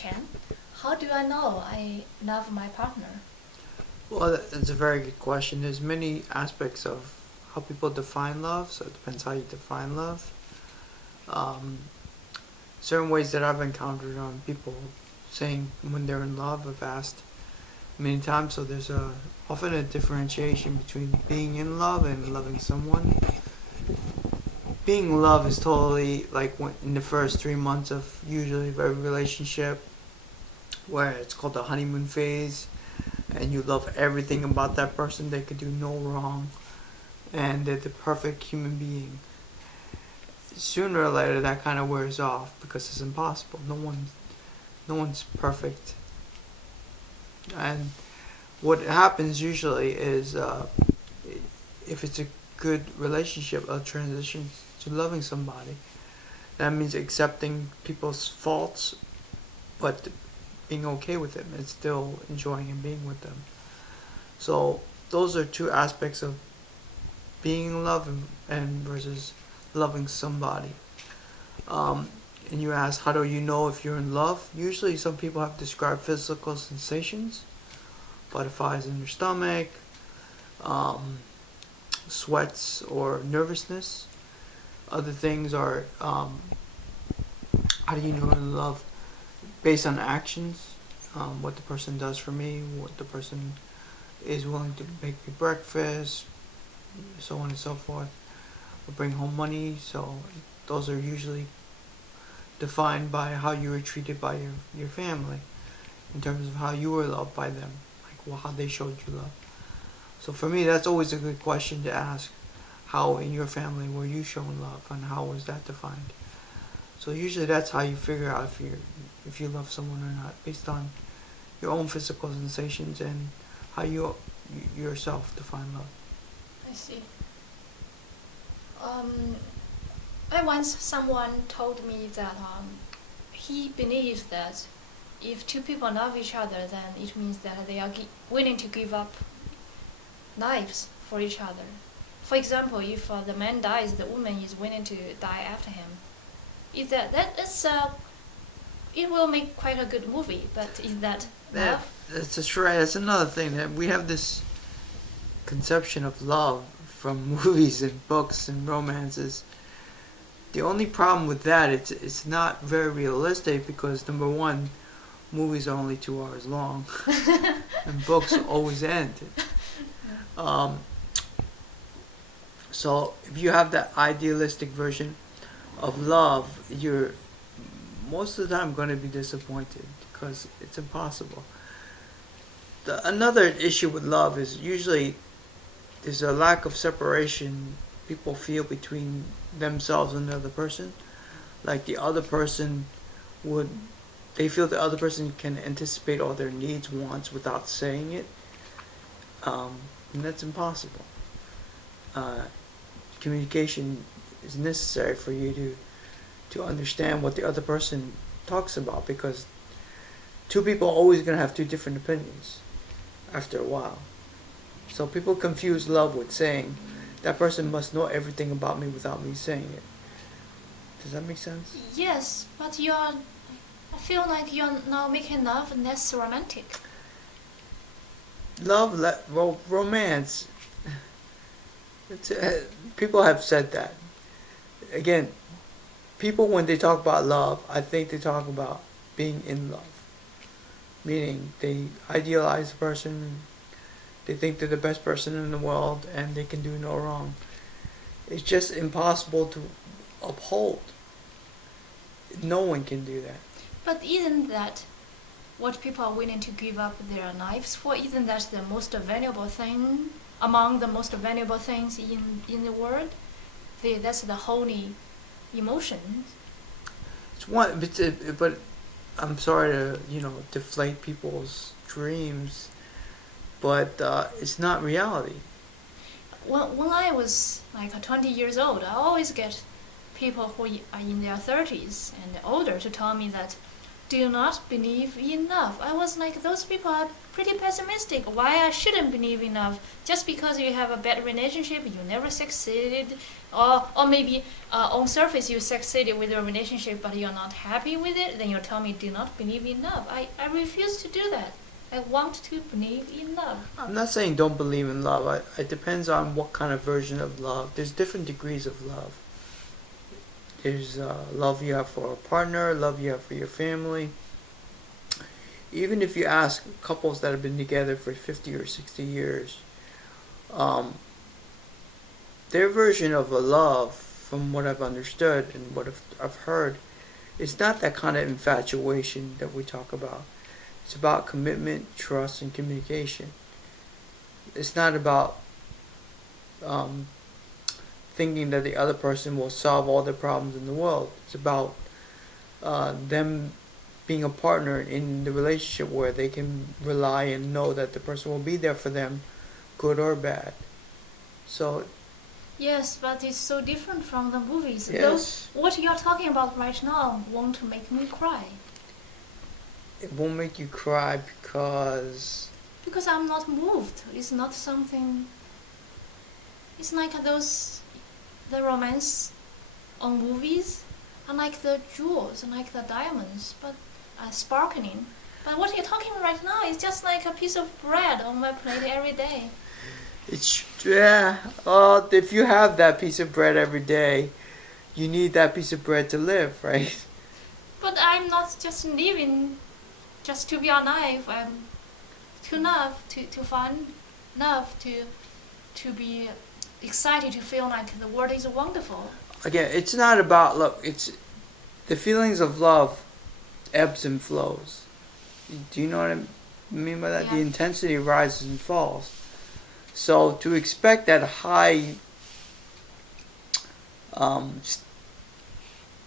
Chen. How do I know I love my partner? Well, that's a very good question. There's many aspects of how people define love, so it depends how you define love. Certain ways that I've encountered on people saying when they're in love, I've asked many times, so there's often a differentiation between being in love and loving someone. Being in love is totally like when in the first 3 months of usually every relationship, where it's called the honeymoon phase, and you love everything about that person. They could do no wrong, and they're the perfect human being. Sooner or later, that kind of wears off because it's impossible. No one's perfect. And what happens usually is, if it's a good relationship, a transition to loving somebody. That means accepting people's faults, but being okay with them and still enjoying and being with them. So those are two aspects of being in love and versus loving somebody. And you ask, how do you know if you're in love? Usually some people have described physical sensations, butterflies in your stomach, sweats or nervousness. Other things are, how do you know you're in love? Based on actions, what the person does for me, what the person is willing to make me breakfast, so on and so forth, or bring home money. So those are usually defined by how you were treated by your family, in terms of how you were loved by them, like how they showed you love. So for me, that's always a good question to ask. How in your family were you shown love, and how was that defined? So usually that's how you figure out if you love someone or not, based on your own physical sensations and how you yourself define love. I see. I once someone told me that he believes that if two people love each other, then it means that they are willing to give up lives for each other. For example, if the man dies, the woman is willing to die after him. Is it will make quite a good movie, but is that love? That's right. That's another thing, that we have this conception of love from movies and books and romances. The only problem with that, it's not very realistic, because number one, movies are only 2 hours long, and books always end. So if you have that idealistic version of love, you're most of the time going to be disappointed, because it's impossible. Another issue with love is usually there's a lack of separation people feel between themselves and the other person. Like the other person they feel the other person can anticipate all their needs, wants without saying it. And that's impossible. Communication is necessary for you to understand what the other person talks about, because two people are always going to have two different opinions after a while. So people confuse love with saying, that person must know everything about me without me saying it. Does that make sense? Yes, but I feel like you're now making love less romantic. Romance. People have said that. Again, people when they talk about love, I think they talk about being in love. Meaning they idealize the person, they think they're the best person in the world, and they can do no wrong. It's just impossible to uphold. No one can do that. But isn't that what people are willing to give up their lives for? Isn't that the most valuable thing, among the most valuable things in the world? That's the holy emotion. It's one, but I'm sorry to deflate people's dreams, but it's not reality. When I was like 20 years old, I always get people who are in their 30s and older to tell me that do not believe in love. I was like, those people are pretty pessimistic. Why I shouldn't believe in love? Just because you have a bad relationship, you never succeeded, or maybe on surface you succeeded with your relationship, but you're not happy with it. Then you tell me do not believe in love. I refuse to do that. I want to believe in love. I'm not saying don't believe in love. It depends on what kind of version of love. There's different degrees of love. There's love you have for a partner, love you have for your family. Even if you ask couples that have been together for 50 or 60 years, their version of a love, from what I've understood and what I've heard, is not that kind of infatuation that we talk about. It's about commitment, trust, and communication. It's not about thinking that the other person will solve all the problems in the world. It's about them being a partner in the relationship where they can rely and know that the person will be there for them, good or bad. So yes, but it's so different from the movies. Yes. What you're talking about right now won't make me cry. It won't make you cry because I'm not moved. It's not something. It's like the romance on movies, and like the jewels, and like the diamonds, but sparkling. But what you're talking right now is just like a piece of bread on my plate every day. Well, if you have that piece of bread every day, you need that piece of bread to live, right? But I'm not just living just to be alive. I'm to love, to find love, to be excited, to feel like the world is wonderful. Again, it's not about, look, it's the feelings of love ebbs and flows. Do you know what I mean by that? Yeah. The intensity rises and falls. So to expect that high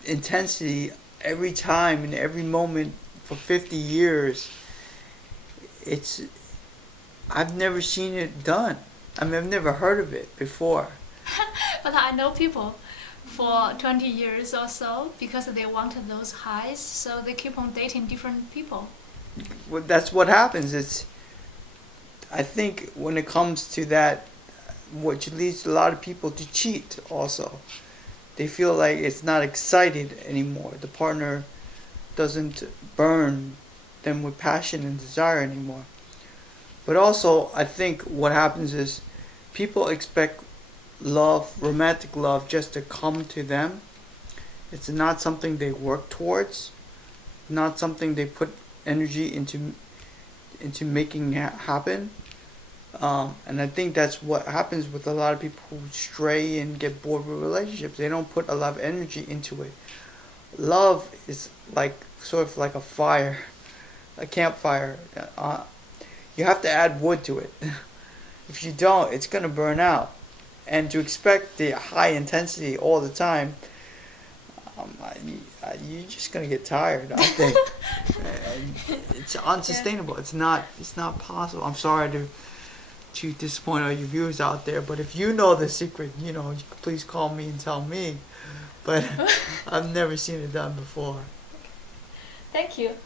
intensity every time and every moment for 50 years, I've never seen it done. I mean, I've never heard of it before. But I know people for 20 years or so because they wanted those highs, so they keep on dating different people. Well, that's what happens. I think when it comes to that, which leads a lot of people to cheat also. They feel like it's not excited anymore. The partner doesn't burn them with passion and desire anymore. But also, I think what happens is people expect love, romantic love, just to come to them. It's not something they work towards, not something they put energy into making happen. And I think that's what happens with a lot of people who stray and get bored with relationships. They don't put a lot of energy into it. Love is like sort of like a fire, a campfire. You have to add wood to it. If you don't, it's going to burn out. And to expect the high intensity all the time, you're just going to get tired, I think. It's unsustainable. It's not possible. I'm sorry to disappoint all you viewers out there, but if you know the secret, please call me and tell me. But I've never seen it done before. Thank you.